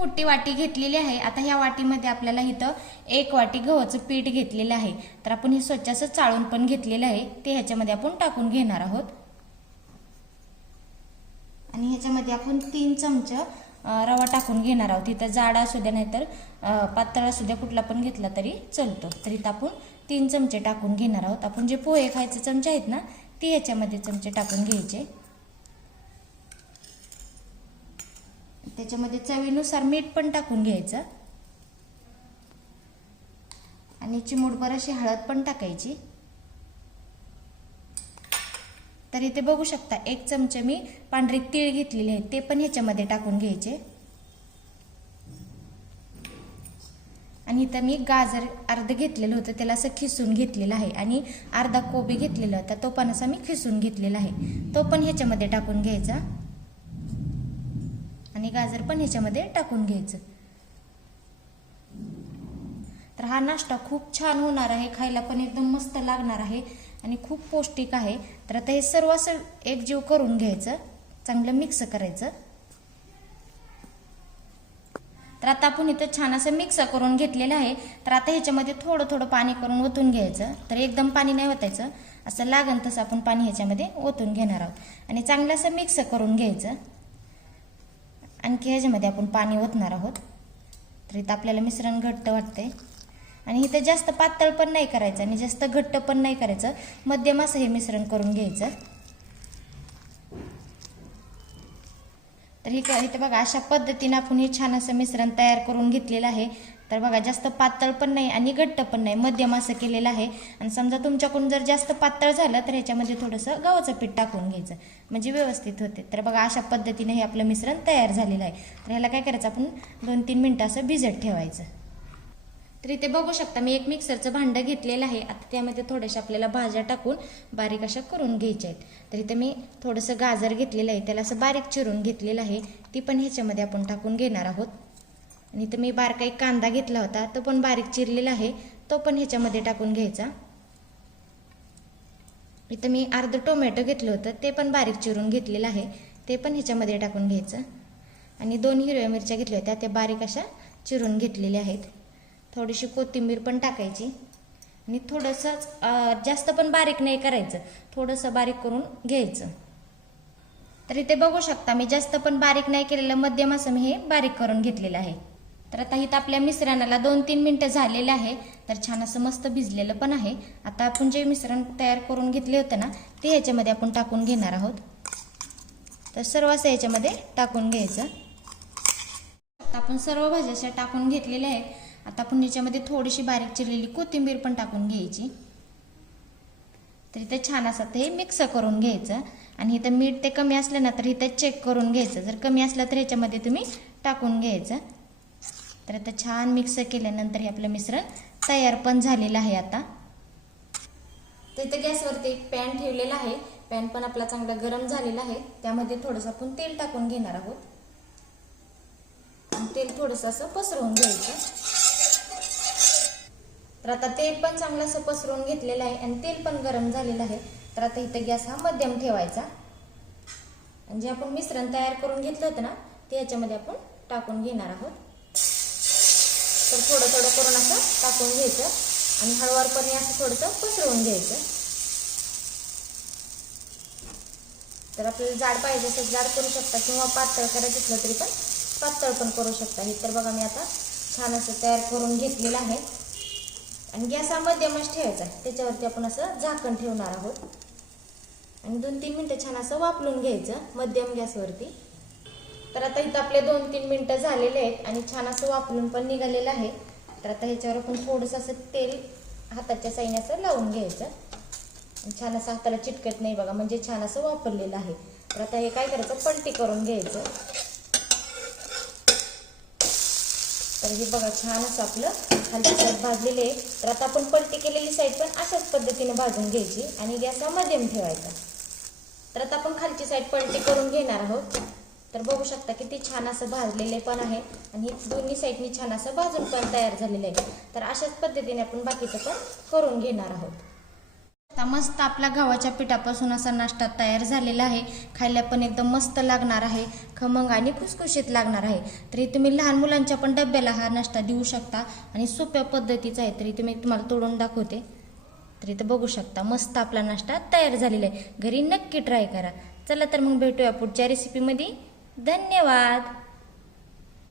मोठी वाटी घेतलेली आहे. आता ह्या वाटीमध्ये आपल्याला इथं एक वाटी गव्हाचं पीठ घेतलेलं आहे. तर आपण हे स्वच्छ असं चाळून पण घेतलेलं आहे. ते ह्याच्यामध्ये आपण टाकून घेणार आहोत. आणि ह्याच्यामध्ये आपण तीन चमच रवा टाकून घेणार आहोत. इथं जाड असू द्या नाहीतर पातळ असू द्या कुठला पण घेतला तरी चालतो. तर इथं आपण तीन चमचे टाकून घेणार आहोत. आपण जे पोहे खायचे चमचे आहेत ना ते ह्याच्यामध्ये चमचे टाकून घ्यायचे. त्याच्यामध्ये चवीनुसार मीठ पण टाकून घ्यायचं. आणि चिमूटभर अशी हळद पण टाकायची. तर इथे बघू शकता एक चमचे मी पांढरी तीळ घेतलेले आहेत ते पण ह्याच्यामध्ये टाकून घ्यायचे. आणि इथं मी गाजर अर्ध घेतलेलं होतं त्याला असं खिसून घेतलेलं आहे. आणि अर्धा कोबी घेतलेला होता तो पण असा मी खिसून घेतलेला आहे. तो पण ह्याच्यामध्ये टाकून घ्यायचा. आणि गाजर पण ह्याच्यामध्ये टाकून घ्यायचं. तर हा नाश्ता खूप छान होणार आहे खायला पण एकदम मस्त लागणार आहे आणि खूप पौष्टिक आहे. तर आता हे सर्व असं एकजीव करून घ्यायचं चांगलं मिक्स करायचं. तर आता आपण इथं छान असं मिक्स करून घेतलेलं आहे. तर आता ह्याच्यामध्ये थोडं थोडं पाणी करून ओतून घ्यायचं. तर एकदम पाणी नाही ओतायचं. असं लागन तसं आपण पाणी ह्याच्यामध्ये ओतून घेणार आहोत. आणि चांगलं असं मिक्स करून घ्यायचं. आणखी ह्याच्यामध्ये आपण पाणी ओतणार आहोत. तर इथं आपल्याला मिश्रण घट्ट वाटतंय. आणि इथं जास्त पातळ पण नाही करायचं आणि जास्त घट्ट पण नाही करायचं. मध्यम असं हे मिश्रण करून घ्यायचं. तर हे काय बघा अशा पद्धतीनं आपण हे छान असं मिश्रण तयार करून घेतलेलं आहे. तर बघा जास्त पातळ पण नाही आणि घट्ट पण नाही. मध्यम असं केलेलं आहे. आणि समजा तुमच्याकडून जर जास्त पातळ झालं तर ह्याच्यामध्ये थोडंसं गव्हाचं पीठ टाकून घ्यायचं. म्हणजे व्यवस्थित होते. तर बघा अशा पद्धतीने हे आपलं मिश्रण तयार झालेलं आहे. तर ह्याला काय करायचं आपण दोन तीन मिनटं असं भिजत ठेवायचं. तर इथे बघू शकता. मी एक मिक्सरचं भांडं घेतलेलं आहे. आता त्यामध्ये थोड्याशा आपल्याला भाज्या टाकून बारीक अशा करून घ्यायच्या आहेत. तर इथे मी थोडंसं गाजर घेतलेलं आहे. त्याला असं बारीक चिरून घेतलेलं आहे. ती पण ह्याच्यामध्ये आपण टाकून घेणार आहोत. आणि इथं मी बारका एक कांदा घेतला होता. तो पण बारीक चिरलेला आहे. तो पण ह्याच्यामध्ये टाकून घ्यायचा. इथं मी अर्ध टोमॅटो घेतलं होतं. ते पण बारीक चिरून घेतलेलं आहे. ते पण ह्याच्यामध्ये टाकून घ्यायचं. आणि दोन हिरव्या मिरच्या घेतल्या होत्या. त्या बारीक अशा चिरून घेतलेल्या आहेत. थोडीशी कोथिंबीर पण टाकायची. आणि थोडंसंच जास्त पण बारीक नाही करायचं. थोडंसं बारीक करून घ्यायचं. तर इथे बघू शकता मी जास्त पण बारीक नाही केलेलं मध्यम असं मी हे बारीक करून घेतलेलं आहे. तर आता इथं आपल्या मिश्रणाला दोन तीन मिनटं झालेले आहे तर छान असं मस्त भिजलेलं पण आहे. आता आपण जे मिश्रण तयार करून घेतले होते ना ते ह्याच्यामध्ये आपण टाकून घेणार आहोत. तर सर्व असं ह्याच्यामध्ये टाकून घ्यायचं. आता आपण सर्व भाज्या टाकून घेतलेल्या आहेत. आता आपण याच्यामध्ये थोडीशी बारीक चिरलेली कोथिंबीर पण टाकून घ्यायची. तर इथे छान असं ते मिक्स करून घ्यायचं. आणि इथं मीठ ते कमी असलं ना तर इथं चेक करून घ्यायचं. जर कमी असलं तर ह्याच्यामध्ये तुम्ही टाकून घ्यायचं. तर आता छान मिक्स केल्यानंतर हे आपलं मिश्रण तयार पण झालेलं आहे आता. तर इथं गॅसवरती एक पॅन ठेवलेला आहे. पॅन पण आपला चांगला गरम झालेला आहे. त्यामध्ये थोडंसं आपण तेल टाकून घेणार आहोत. तेल थोडंसं असं पसरवून घ्यायचं. तर आता तेल पण चांगलं असं पसरून घेतलेलं आहे आणि तेल पण गरम झालेलं आहे. तर आता इथं गॅस हा मध्यम ठेवायचा. आणि जे आपण मिश्रण तयार करून घेतलं होतं ना ते याच्यामध्ये आपण टाकून घेणार आहोत. तर थोडं थोडं करून असं टाकून घ्यायचं आणि हळूवारपणे असं थोडंसं पसरवून घ्यायचं. तर आपल्याला जाड पाहिजे असं जाड करू शकता किंवा पातळ करायचं असलं तरी पण पातळ पण करू शकता. हे तर बघा मी आता छान असं तयार करून घेतलेलं आहे. आणि गॅस हा मध्यमच ठेवायचा त्याच्यावरती आपण असं झाकण ठेवणार आहोत. आणि दोन तीन मिनटं छान असं वापरून घ्यायचं मध्यम गॅसवरती. तर आता इथं आपले दोन तीन मिनटं झालेले आहेत आणि छान असं वापरून पण निघालेलं आहे. तर आता ह्याच्यावर आपण थोडंसं असं तेल हाताच्या साईने असं लावून घ्यायचं. आणि छान असं हाताला चिटकत नाही बघा म्हणजे छान असं वापरलेलं आहे. तर आता हे काय करायचं? पलटी करून घ्यायचं. तर हे बघा छान असं आपलं. खालची साईड भाजलेले आहे. तर आता आपण पलटी केलेली साईड पण अशाच पद्धतीने भाजून घ्यायची आणि गॅस हा मध्यम ठेवायचा. तर आता आपण खालची साईड पलटी करून घेणार आहोत. तर बघू शकता किती छान असं भाजलेले पण आहे आणि दोन्ही साईडनी छान असं भाजून पण तयार झालेलं आहे. तर अशाच पद्धतीने आपण बाकीचं पण करून घेणार आहोत. आता मस्त आपल्या गव्हाच्या पिठापासून असा नाश्ता तयार झालेला आहे. खायला पण एकदम मस्त लागणार आहे. खमंग आणि खुसखुशीत लागणार आहे. तरी तुम्ही लहान मुलांच्या पण डब्याला हा नाश्ता देऊ शकता आणि सोप्या पद्धतीचा आहे. तरी तुम्ही तुम्हाला तोडून दाखवते. तरी तर बघू शकता मस्त आपला नाश्ता तयार झालेला आहे. घरी नक्की ट्राय करा. चला तर मग भेटूया पुढच्या रेसिपीमध्ये धन्यवाद!